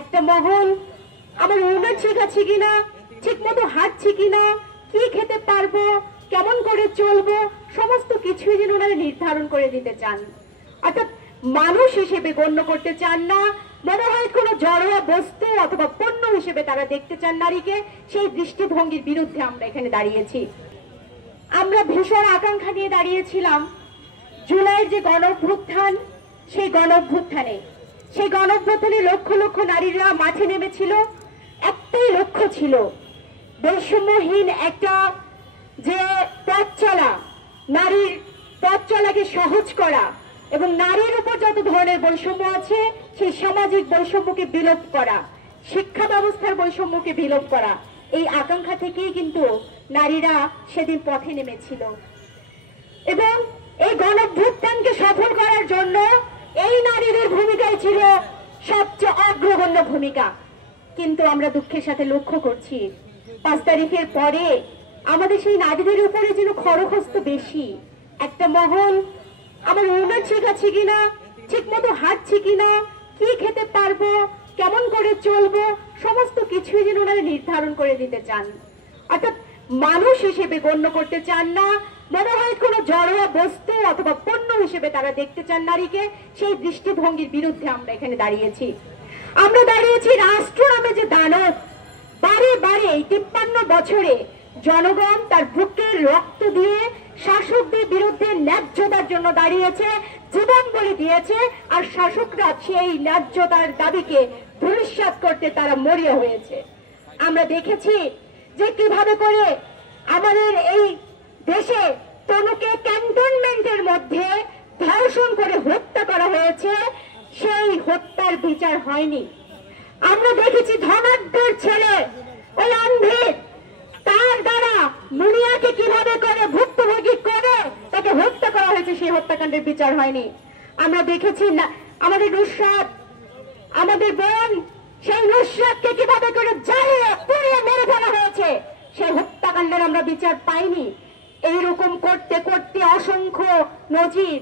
একটা মহল আমার উন্নয়ন শেখাচ্ছে কিনা, ঠিক মতো হাঁটছি কিনা, কি খেতে পারবো, কেমন করে চলবো, সমস্ত কিছুই যেন ওনারা নির্ধারণ করে দিতে চান। অর্থাৎ মানুষ হিসেবে গণ্য করতে চান না, মনে হয় কোনো জড়োয়া বস্তু অথবা পণ্য হিসেবে তারা দেখতে চান নারীকে। সেই দৃষ্টিভঙ্গির বিরুদ্ধে আমরা এখানে দাঁড়িয়েছি। আমরা ভীষণ আকাঙ্ক্ষা নিয়ে দাঁড়িয়েছিলাম জুলাইয়ের যে গণঅভ্যুত্থান, সেই গণঅভ্যুত্থানে লক্ষ লক্ষ নারীরা মাঠে নেমেছিল। একটাই লক্ষ্য ছিল, বৈষম্যহীন একটা যে পথ চলা, নারীর পথ চলাকে সহজ করা এবং নারীর উপর যত ধরনের বৈষম্য আছে সেই সামাজিক বৈষম্যকে বিলোপ করা, শিক্ষা ব্যবস্থার বৈষম্যকে বিলোপ করা। এই আকাঙ্ক্ষা থেকেই কিন্তু নারীরা সেদিন পথে নেমেছিল এবং এই গণঅভ্যুত্থানকে সফল করার জন্য এই নারীদের ভূমিকাই ছিল সবচেয়ে অগ্রগণ্য ভূমিকা। কিন্তু আমরা দুঃখের সাথে লক্ষ্য করছি 5 তারিখের পরে আমাদের সেই নারীদের উপরে যেন খড়গহস্ত বেশি। একটা মহল আমার উন্নয়ন শেখাচ্ছে কিনা, ঠিক মতো হাঁটছি কিনা, কি খেতে পারবো, কেমন করে চলবো, সমস্ত কিছুই যেন ওনারা নির্ধারণ করে দিতে চান। অর্থাৎ মানুষ হিসেবে গণ্য করতে চান না, মনে হয় কোনো জড়োয়া বস্তু অথবা পণ্য হিসেবে তারা দেখতে চান নারীকে। সেই দৃষ্টিভঙ্গির বিরুদ্ধে আমরা এখানে দাঁড়িয়েছি। আমরা দাঁড়িয়েছি রাষ্ট্র নামে যে দানব, বারে বারে 53 বছরে জনগণ তার বুকের রক্ত দিয়ে শাসকদের বিরুদ্ধে ন্যায্যতার জন্য দাঁড়িয়েছে, জীবন বলি দিয়েছে, আর শাসকরা সেই ন্যায্যতার দাবিকে ধূলিসাৎ করতে তারা মরিয়া হয়েছে। আমরা দেখেছি যে কিভাবে করে আমাদের এই দেশে তনুকে ক্যান্টনমেন্টের মধ্যে ধর্ষণ করে হত্যা করা হয়েছে, সেই হত্যার বিচার হয়নি। আমরা দেখেছি ধনাঢ্যের ছেলে ওই অন্ধের, তার দ্বারা মুনিয়াকে কিভাবে করে ভুক্তভোগী করে তাকে হত্যা করা হয়েছে, সেই হত্যাকাণ্ডের বিচার হয়নি। আমরা দেখেছি না আমাদের নুসরাত, আমাদের বোন, সেই নুসরাতকে কিভাবে করে জ্বালিয়ে পুড়িয়ে মেরে ফেলা হয়েছে, সেই হত্যাকাণ্ডের আমরা বিচার পাইনি। এইরকম করতে করতে অসংখ্য নজির,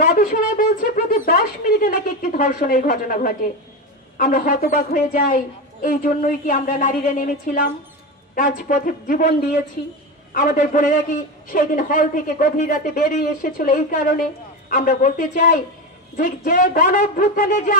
গবেষণায় বলছে প্রতি 10 মিনিটে নাকি একটি ধর্ষণের ঘটনা ঘটে। আমরা হতবাক হয়ে যাই। এই জন্যই কি আমরা নারীরা নেমেছিলাম, রাজপথে জীবন দিয়েছি? আমাদের বোনেরা কি সেদিন হল থেকে গভীর রাতে বেরিয়ে এসেছিল এই কারণে? আমরা বলতে চাই যে গণ অভ্যুত্থানের যে